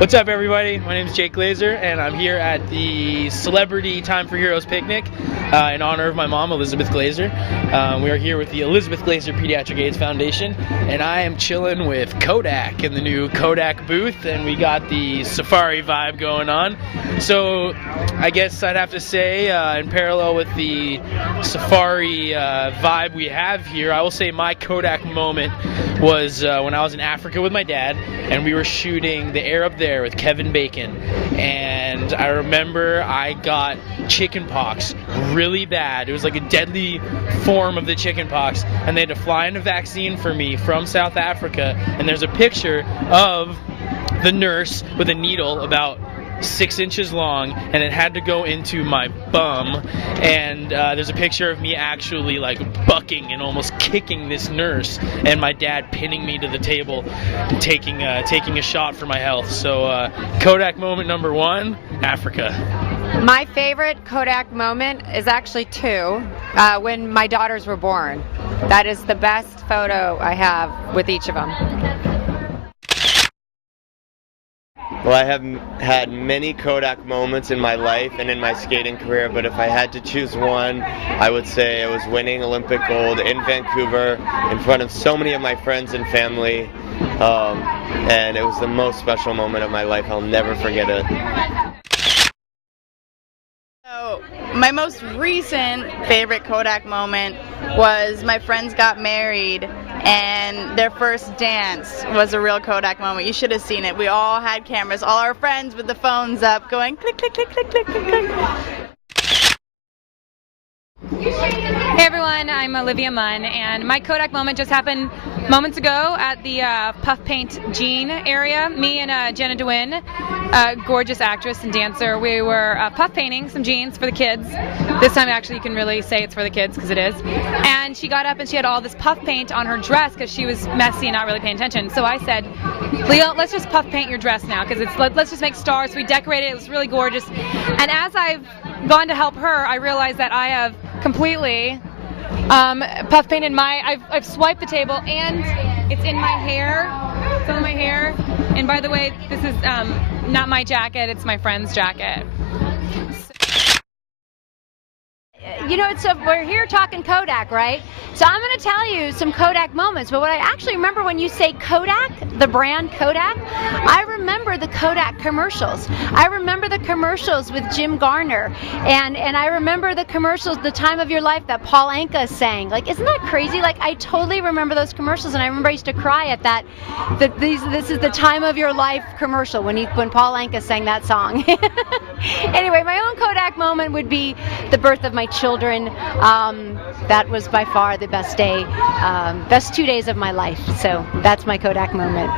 What's up, everybody? My name is Jake Glaser, and I'm here at the Celebrity Time for Heroes picnic in honor of my mom, Elizabeth Glaser. We are here with the Elizabeth Glaser Pediatric AIDS Foundation, and I am chilling with Kodak in the new Kodak booth, and we got the safari vibe going on. So I guess I'd have to say, in parallel with the safari vibe we have here, I will say my Kodak moment was when I was in Africa with my dad, and we were shooting the air up there with Kevin Bacon, and I remember I got chicken pox really bad. It was like a deadly form of the chicken pox, and they had to fly in a vaccine for me from South Africa, and there's a picture of the nurse with a needle about 6 inches long, and it had to go into my bum, and there's a picture of me actually like bucking and almost kicking this nurse, and my dad pinning me to the table, taking a shot for my health. So Kodak moment number one, Africa. My favorite Kodak moment is actually two, when my daughters were born. That is the best photo I have with each of them. Well, I have had many Kodak moments in my life and in my skating career, but if I had to choose one, I would say it was winning Olympic gold in Vancouver in front of so many of my friends and family, and it was the most special moment of my life. I'll never forget it. So, my most recent favorite Kodak moment was my friends got married, and their first dance was a real Kodak moment. You should have seen it. We all had cameras, all our friends with the phones up going click, click, click, click, click, click, click. Hey everyone, I'm Olivia Munn, and my Kodak moment just happened moments ago at the Puff Paint Jean area. Me and Jenna DeWin, a gorgeous actress and dancer, we were puff painting some jeans for the kids. This time actually you can really say it's for the kids because it is. And she got up and she had all this puff paint on her dress because she was messy and not really paying attention. So I said, Leo, let's just puff paint your dress now because let's just make stars. So we decorated it. It was really gorgeous. And as I've gone to help her, I realized that I have completely puff painted I've swiped the table, and it's in my hair. It's on my hair. And by the way, this is not my jacket, it's my friend's jacket. You know, we're here talking Kodak, right? So I'm going to tell you some Kodak moments, but what I actually remember when you say Kodak, the brand Kodak, I remember the Kodak commercials. I remember the commercials with Jim Garner, and I remember the commercials, The Time of Your Life, that Paul Anka sang. Like, isn't that crazy? Like, I totally remember those commercials, and I remember I used to cry at that. This is the Time of Your Life commercial when Paul Anka sang that song. Anyway, my own Kodak moment would be the birth of my children. That was by far the best day, best 2 days of my life. So that's my Kodak moment.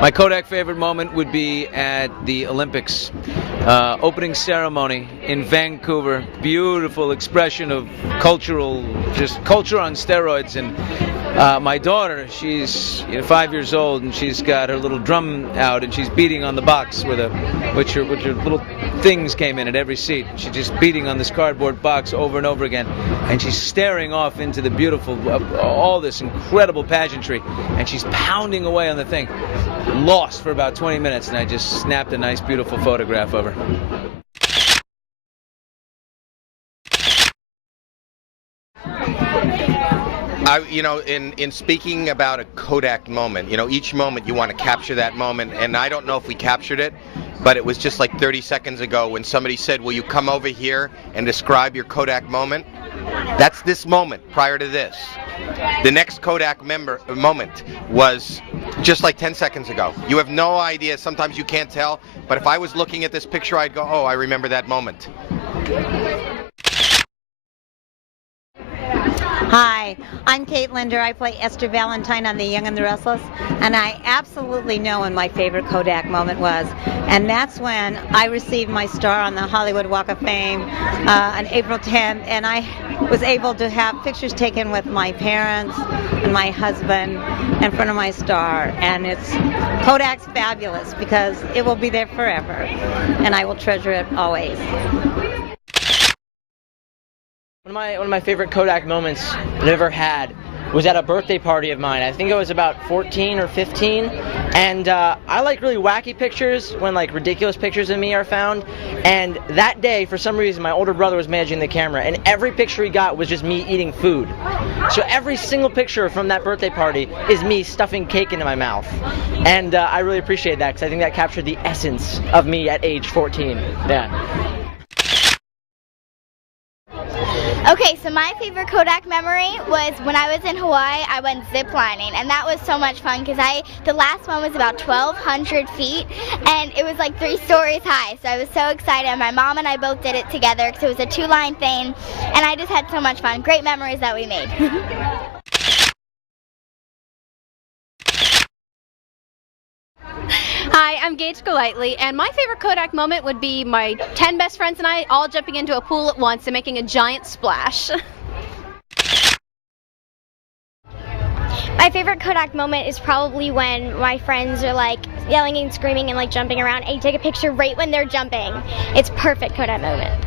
My Kodak favorite moment would be at the Olympics opening ceremony in Vancouver. Beautiful expression of culture on steroids. And my daughter, she's 5 years old, and she's got her little drum out, and she's beating on the box which her little things came in at every seat. She's just beating on this cardboard box over and over again, and she's staring off into the beautiful, all this incredible pageantry, and she's pounding away on the thing. Lost for about 20 minutes, and I just snapped a nice, beautiful photograph of her. In speaking about a Kodak moment, each moment you want to capture that moment, and I don't know if we captured it, but it was just like 30 seconds ago when somebody said, will you come over here and describe your Kodak moment? That's this moment prior to this. The next Kodak moment was just like 10 seconds ago. You have no idea. Sometimes you can't tell, but if I was looking at this picture, I'd go, oh, I remember that moment. Hi, I'm Kate Linder. I play Esther Valentine on The Young and the Restless, and I absolutely know when my favorite Kodak moment was, and that's when I received my star on the Hollywood Walk of Fame on April 10th, and I was able to have pictures taken with my parents and my husband in front of my star, and Kodak's fabulous because it will be there forever, and I will treasure it always. One of my favorite Kodak moments I've ever had was at a birthday party of mine. I think I was about 14 or 15, and I like really wacky pictures when like ridiculous pictures of me are found. And that day, for some reason, my older brother was managing the camera, and every picture he got was just me eating food. So every single picture from that birthday party is me stuffing cake into my mouth. And I really appreciate that, because I think that captured the essence of me at age 14. Yeah. Okay, so my favorite Kodak memory was when I was in Hawaii. I went ziplining, and that was so much fun because the last one was about 1,200 feet, and it was like 3 stories high. So I was so excited. My mom and I both did it together because it was a 2-line thing, and I just had so much fun. Great memories that we made. Hi, I'm Gage Golightly, and my favorite Kodak moment would be my 10 best friends and I all jumping into a pool at once and making a giant splash. My favorite Kodak moment is probably when my friends are like yelling and screaming and like jumping around, and you take a picture right when they're jumping. It's perfect Kodak moment.